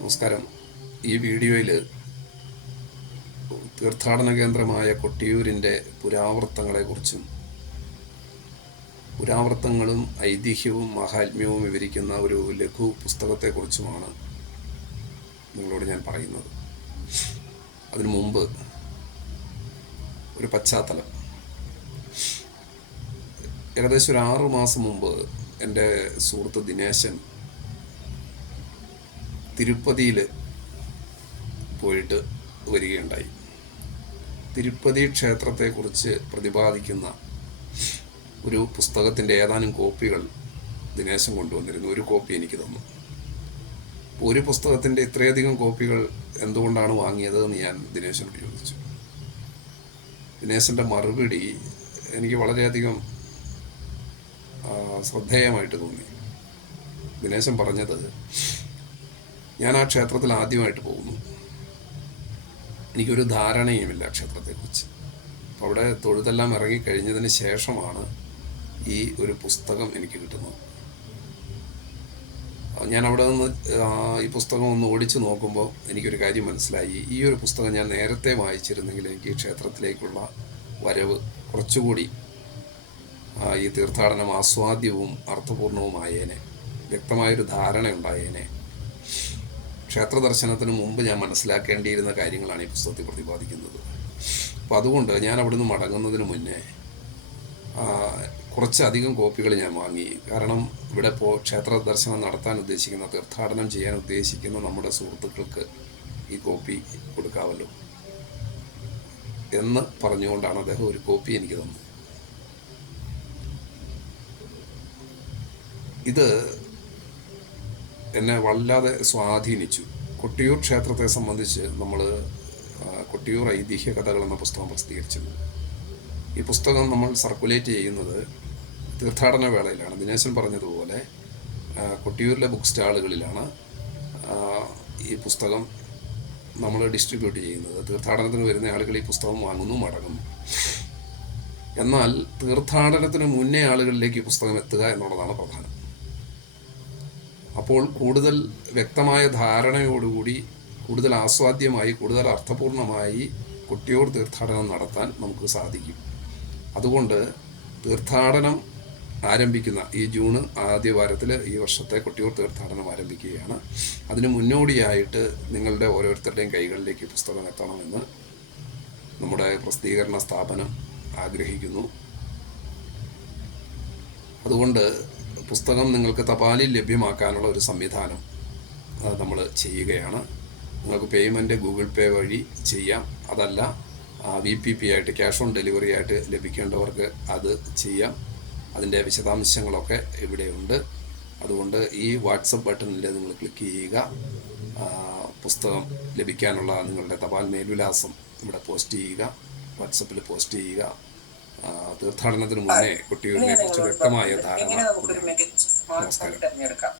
നമസ്കാരം. ഈ വീഡിയോയിൽ തീർത്ഥാടന കേന്ദ്രമായ കൊട്ടിയൂരിന്റെ പുരാവൃത്തങ്ങളെക്കുറിച്ചും പുരാവൃത്തങ്ങളും ഐതിഹ്യവും മഹാത്മ്യവും വിവരിക്കുന്ന ഒരു ലഘു പുസ്തകത്തെക്കുറിച്ചുമാണ് നിങ്ങളോട് ഞാൻ പറയുന്നത്. അതിനു മുമ്പ് ഒരു പശ്ചാത്തലം. ഏകദേശം ഒരു ആറു മാസം മുമ്പ് എന്റെ സുഹൃത്ത് ദിനേശൻ തിരുപ്പതിയിൽ പോയിട്ട് വരികയുണ്ടായി. തിരുപ്പതി ക്ഷേത്രത്തെക്കുറിച്ച് പ്രതിപാദിക്കുന്ന ഒരു പുസ്തകത്തിന്റെ ഏതാനും കോപ്പികൾ ദിനേശൻ കൊണ്ടുവന്നിരുന്നു. ഒരു കോപ്പി എനിക്ക് തന്നു. ഒരു പുസ്തകത്തിന്റെ ഇത്രയധികം കോപ്പികൾ എന്തുകൊണ്ടാണ് വാങ്ങിയത് എന്ന് ഞാൻ ദിനേശനോട് ചോദിച്ചു. ദിനേശന്റെ മറുപടി എനിക്ക് വളരെയധികം ശ്രദ്ധേയമായിട്ട് തോന്നി. ദിനേശൻ പറഞ്ഞത് ഞാൻ ആ ക്ഷേത്രത്തിൽ ആദ്യമായിട്ട് പോകുന്നു. എനിക്കൊരു ധാരണയുമില്ല ക്ഷേത്രത്തെക്കുറിച്ച് അപ്പോൾ അവിടെ തൊഴുതെല്ലാം ഇറങ്ങിക്കഴിഞ്ഞതിന് ശേഷമാണ് ഈ ഒരു പുസ്തകം എനിക്ക് കിട്ടുന്നത്. ഞാൻ അവിടെ നിന്ന് ഈ പുസ്തകം ഒന്ന് ഓടിച്ചു നോക്കുമ്പോൾ എനിക്കൊരു കാര്യം മനസ്സിലായി. ഈ ഒരു പുസ്തകം ഞാൻ നേരത്തെ വായിച്ചിരുന്നെങ്കിൽ എനിക്ക് ക്ഷേത്രത്തിലേക്കുള്ള വരവ് കുറച്ചുകൂടി ഈ തീർത്ഥാടനം ആസ്വാദ്യവും അർത്ഥപൂർണവുമായേനെ വ്യക്തമായൊരു ധാരണ ഉണ്ടായേനെ ക്ഷേത്ര ദർശനത്തിന് മുമ്പ് ഞാൻ മനസ്സിലാക്കേണ്ടിയിരുന്ന കാര്യങ്ങളാണ് ഈ പുസ്തകത്തിൽ പ്രതിപാദിക്കുന്നത്. അപ്പോൾ അതുകൊണ്ട് ഞാൻ അവിടുന്ന് മടങ്ങുന്നതിന് മുന്നേ കുറച്ചധികം കോപ്പികൾ ഞാൻ വാങ്ങി. കാരണം ഇവിടെ പോ ക്ഷേത്ര ദർശനം നടത്താൻ ഉദ്ദേശിക്കുന്ന തീർത്ഥാടനം ചെയ്യാൻ ഉദ്ദേശിക്കുന്ന നമ്മുടെ സുഹൃത്തുക്കൾക്ക് ഈ കോപ്പി കൊടുക്കാമല്ലോ എന്ന് പറഞ്ഞുകൊണ്ടാണ് അദ്ദേഹം ഒരു കോപ്പി എനിക്ക് തന്നത്. ഇത് എന്നെ വല്ലാതെ സ്വാധീനിച്ചു. കൊട്ടിയൂർ ക്ഷേത്രത്തെ സംബന്ധിച്ച് നമ്മൾ കൊട്ടിയൂർ ഐതിഹ്യ കഥകൾ എന്ന പുസ്തകം പ്രസിദ്ധീകരിച്ചിരുന്നു. ഈ പുസ്തകം നമ്മൾ സർക്കുലേറ്റ് ചെയ്യുന്നത് തീർത്ഥാടന വേളയിലാണ്. ദിനേശൻ പറഞ്ഞതുപോലെ കൊട്ടിയൂരിലെ ബുക്ക് സ്റ്റാളുകളിലാണ് ഈ പുസ്തകം നമ്മൾ ഡിസ്ട്രിബ്യൂട്ട് ചെയ്യുന്നത്. തീർത്ഥാടനത്തിന് വരുന്ന ആളുകൾ ഈ പുസ്തകം വാങ്ങുന്നു മടങ്ങുന്നു. എന്നാൽ തീർത്ഥാടനത്തിന് മുന്നേ ആളുകളിലേക്ക് ഈ പുസ്തകം എത്തുക എന്നുള്ളതാണ് പ്രധാനം. അപ്പോൾ കൂടുതൽ വ്യക്തമായ ധാരണയോടുകൂടി കൂടുതൽ ആസ്വാദ്യമായി കൂടുതൽ അർത്ഥപൂർണമായി കുട്ടിയോർ തീർത്ഥാടനം നടത്താൻ നമുക്ക് സാധിക്കും. അതുകൊണ്ട് തീർത്ഥാടനം ആരംഭിക്കുന്ന ഈ ജൂണ് ആദ്യ വാരത്തിൽ ഈ വർഷത്തെ കുട്ടിയൂർ തീർത്ഥാടനം ആരംഭിക്കുകയാണ്. അതിന് മുന്നോടിയായിട്ട് നിങ്ങളുടെ ഓരോരുത്തരുടെയും കൈകളിലേക്ക് പുസ്തകം എത്തണമെന്ന് നമ്മുടെ പ്രസിദ്ധീകരണ സ്ഥാപനം ആഗ്രഹിക്കുന്നു. അതുകൊണ്ട് പുസ്തകം നിങ്ങൾക്ക് തപാലിൽ ലഭ്യമാക്കാനുള്ള ഒരു സംവിധാനം നമ്മൾ ചെയ്യുകയാണ്. നിങ്ങൾക്ക് പേയ്മെന്റ് ഗൂഗിൾ പേ വഴി ചെയ്യാം. അതല്ല വി പി പി ആയിട്ട് ക്യാഷ് ഓൺ ഡെലിവറി ആയിട്ട് ലഭിക്കേണ്ടവർക്ക് അത് ചെയ്യാം. അതിന്റെ വിശദാംശങ്ങളൊക്കെ ഇവിടെയുണ്ട്. അതുകൊണ്ട് ഈ വാട്സപ്പ് ബട്ടണിൽ നിങ്ങൾ ക്ലിക്ക് ചെയ്യുക. പുസ്തകം ലഭിക്കാനുള്ള നിങ്ങളുടെ തപാൽ മേൽവിലാസം ഇവിടെ പോസ്റ്റ് ചെയ്യുക. വാട്സപ്പിൽ പോസ്റ്റ് ചെയ്യുക. തീർത്ഥാടനത്തിന് മുന്നേ കുട്ടികളെ കുറിച്ച് വ്യക്തമായ ധാരണ നമസ്കാരം.